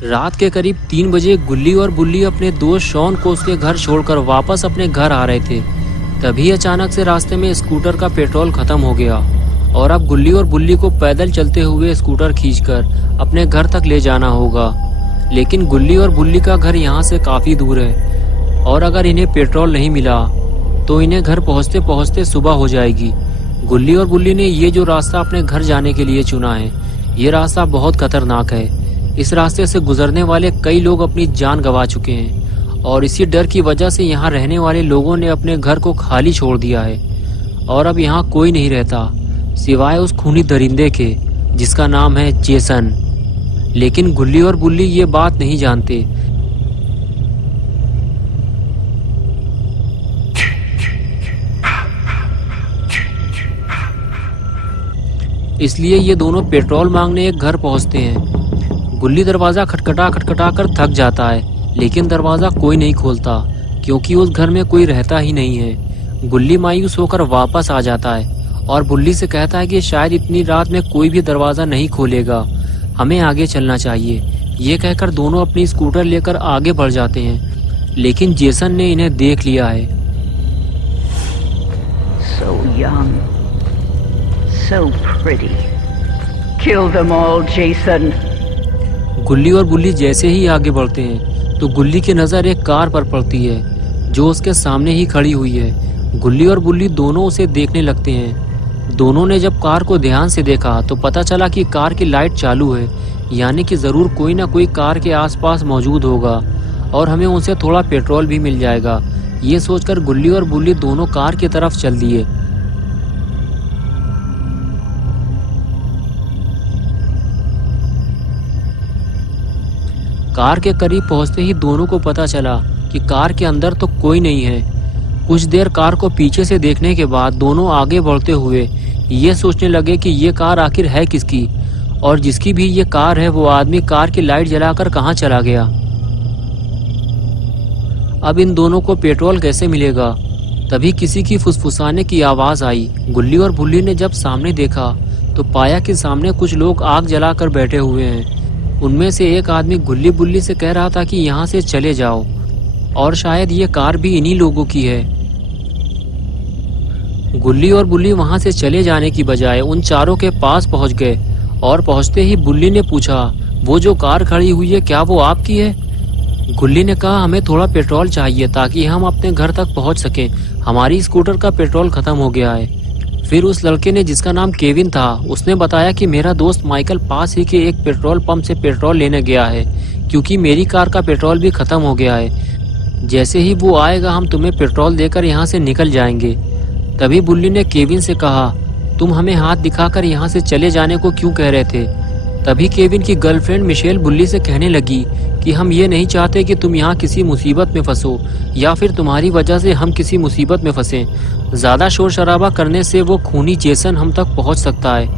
रात के करीब 3 बजे गुल्ली और बुल्ली अपने दोस्त शॉन को उसके घर छोड़कर वापस अपने घर आ रहे थे। तभी अचानक से रास्ते में स्कूटर का पेट्रोल खत्म हो गया और अब गुल्ली और बुल्ली को पैदल चलते हुए स्कूटर खींचकर अपने घर तक ले जाना होगा। लेकिन गुल्ली और बुल्ली का घर यहाँ से काफी दूर है और अगर इन्हें पेट्रोल नहीं मिला तो इन्हें घर पहुँचते पहुँचते सुबह हो जाएगी। गुल्ली और बुल्ली ने ये जो रास्ता अपने घर जाने के लिए चुना है, ये रास्ता बहुत खतरनाक है। इस रास्ते से गुजरने वाले कई लोग अपनी जान गंवा चुके हैं और इसी डर की वजह से यहाँ रहने वाले लोगों ने अपने घर को खाली छोड़ दिया है और अब यहाँ कोई नहीं रहता सिवाय उस खूनी दरिंदे के जिसका नाम है जेसन। लेकिन गुल्ली और बुल्ली ये बात नहीं जानते। इसलिए ये दोनों पेट्रोल मांगने एक घर पहुंचते हैं। गुल्ली दरवाजा खटखटा खटखटा कर थक जाता है, लेकिन दरवाजा कोई नहीं खोलता क्योंकि उस घर में कोई रहता ही नहीं है। गुल्ली मायूस होकर वापस आ जाता है और बुल्ली से कहता है कि शायद इतनी रात में कोई भी दरवाजा नहीं खोलेगा, हमें आगे चलना चाहिए। ये कहकर दोनों अपनी स्कूटर लेकर आगे बढ़ जाते हैं, लेकिन जेसन ने इन्हें देख लिया है। So young, so pretty. Kill them all, Jason. गुल्ली और बुल्ली जैसे ही आगे बढ़ते हैं तो गुल्ली की नज़र एक कार पर पड़ती है जो उसके सामने ही खड़ी हुई है। गुल्ली और बुल्ली दोनों उसे देखने लगते हैं। दोनों ने जब कार को ध्यान से देखा तो पता चला कि कार की लाइट चालू है, यानी कि ज़रूर कोई ना कोई कार के आसपास मौजूद होगा और हमें उनसे थोड़ा पेट्रोल भी मिल जाएगा। ये सोचकर गुल्ली और बुल्ली दोनों कार की तरफ चल दिए। कार के करीब पहुंचते ही दोनों को पता चला कि कार के अंदर तो कोई नहीं है। कुछ देर कार को पीछे से देखने के बाद दोनों आगे बढ़ते हुए ये सोचने लगे कि ये कार आखिर है किसकी और जिसकी भी ये कार है वो आदमी कार की लाइट जलाकर कहाँ चला गया। अब इन दोनों को पेट्रोल कैसे मिलेगा। तभी किसी की फुसफुसाने की आवाज़ आई। गुल्ली और बुल्ली ने जब सामने देखा तो पाया कि सामने कुछ लोग आग जलाकर बैठे हुए हैं। उनमें से एक आदमी गुल्ली बुल्ली से कह रहा था कि यहाँ से चले जाओ और शायद ये कार भी इन्हीं लोगों की है। गुल्ली और बुल्ली वहाँ से चले जाने की बजाय उन चारों के पास पहुँच गए और पहुँचते ही बुल्ली ने पूछा, वो जो कार खड़ी हुई है क्या वो आपकी है? गुल्ली ने कहा, हमें थोड़ा पेट्रोल चाहिए ताकि हम अपने घर तक पहुँच सकें, हमारी स्कूटर का पेट्रोल खत्म हो गया है। फिर उस लड़के ने, जिसका नाम केविन था, उसने बताया कि मेरा दोस्त माइकल पास ही के एक पेट्रोल पंप से पेट्रोल लेने गया है क्योंकि मेरी कार का पेट्रोल भी खत्म हो गया है। जैसे ही वो आएगा हम तुम्हें पेट्रोल देकर यहाँ से निकल जाएंगे। तभी बुल्ली ने केविन से कहा, तुम हमें हाथ दिखाकर यहाँ से चले जाने को क्यों कह रहे थे? तभी केविन की गर्लफ्रेंड मिशेल बुल्ली से कहने लगी कि हम ये नहीं चाहते कि तुम यहाँ किसी मुसीबत में फंसो या फिर तुम्हारी वजह से हम किसी मुसीबत में फंसें। ज़्यादा शोर शराबा करने से वो खूनी जेसन हम तक पहुँच सकता है।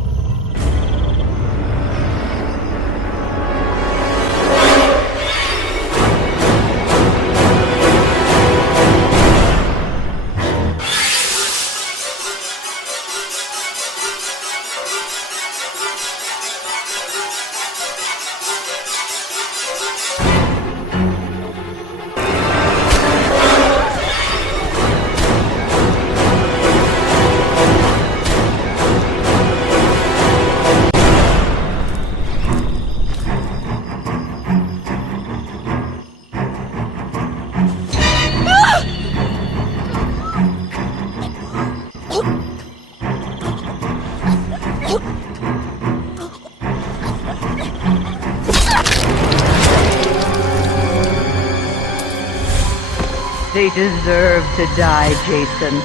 They deserve to die, Jason.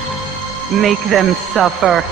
Make them suffer.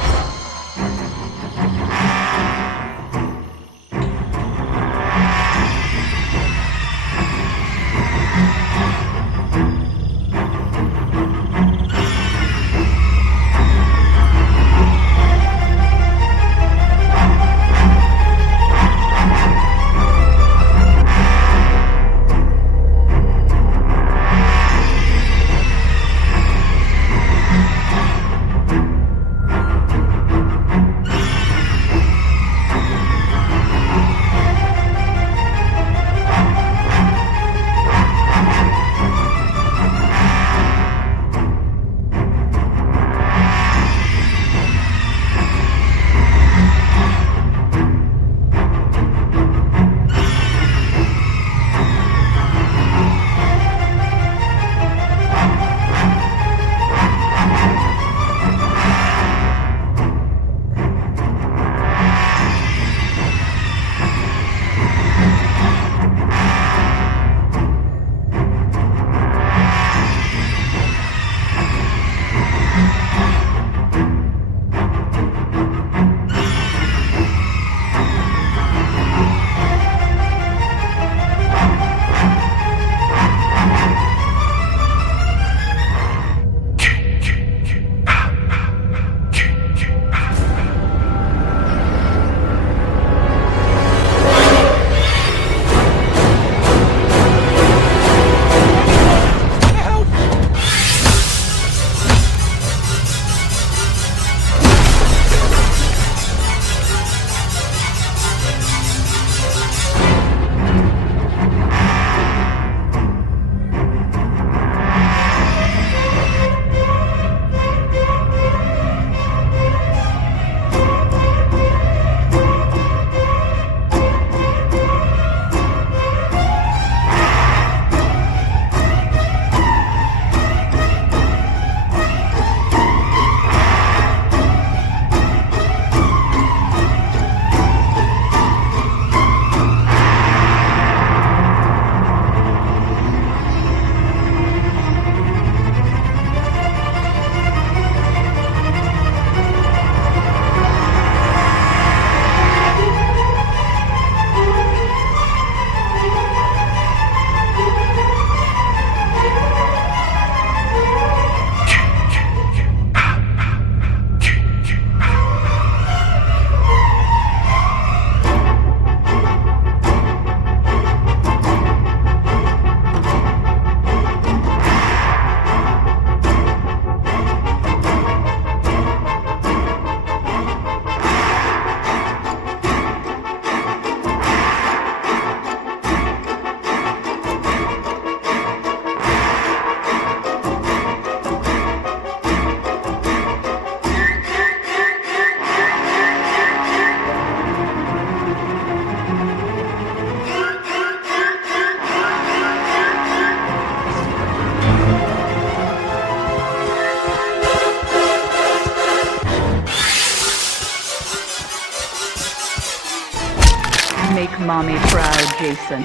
Jason.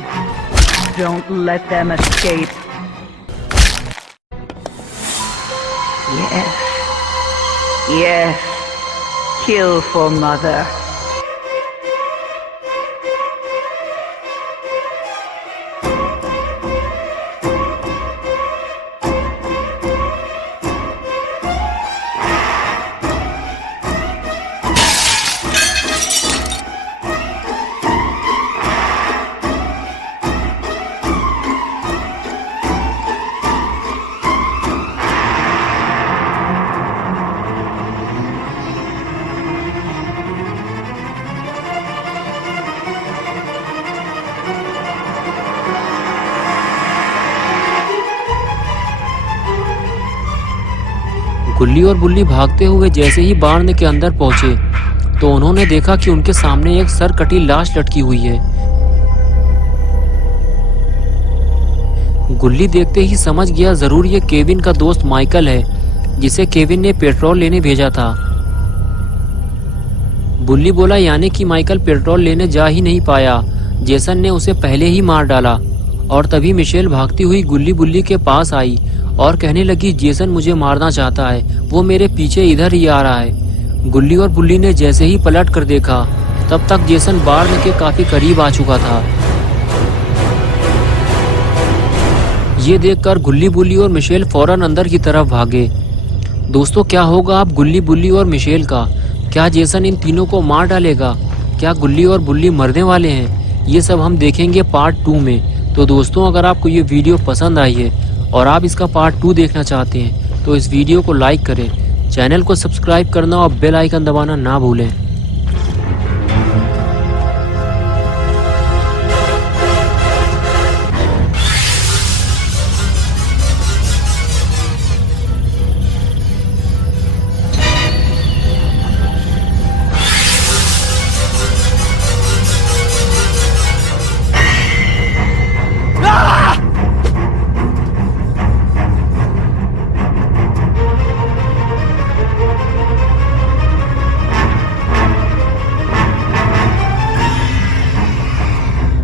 Don't let them escape. Yes. Yes. Kill for Mother. गुल्ली और बुल्ली भागते हुए जैसे ही बार्ण के अंदर पहुंचे तो उन्होंने देखा कि उनके सामने एक सर कटी लाश लटकी हुई है। गुल्ली देखते ही समझ गया जरूर ये केविन का दोस्त माइकल है जिसे केविन ने पेट्रोल लेने भेजा था। बुल्ली बोला यानी कि माइकल पेट्रोल लेने जा ही नहीं पाया, जेसन ने उसे पहले ही मार डाला। और तभी मिशेल भागती हुई गुल्ली बुल्ली के पास आई और कहने लगी जेसन मुझे मारना चाहता है, वो मेरे पीछे इधर ही आ रहा है। गुल्ली और बुल्ली ने जैसे ही पलट कर देखा तब तक जेसन बार्ण के काफी करीब आ चुका था। ये देखकर गुल्ली बुल्ली और मिशेल फौरन अंदर की तरफ भागे। दोस्तों क्या होगा अब गुल्ली बुल्ली और मिशेल का? क्या जेसन इन तीनों को मार डालेगा? क्या गुल्ली और बुल्ली मरने वाले हैं? ये सब हम देखेंगे पार्ट 2 में। तो दोस्तों अगर आपको ये वीडियो पसंद आई है और आप इसका पार्ट 2 देखना चाहते हैं तो इस वीडियो को लाइक करें, चैनल को सब्सक्राइब करना और बेल आइकन दबाना ना भूलें।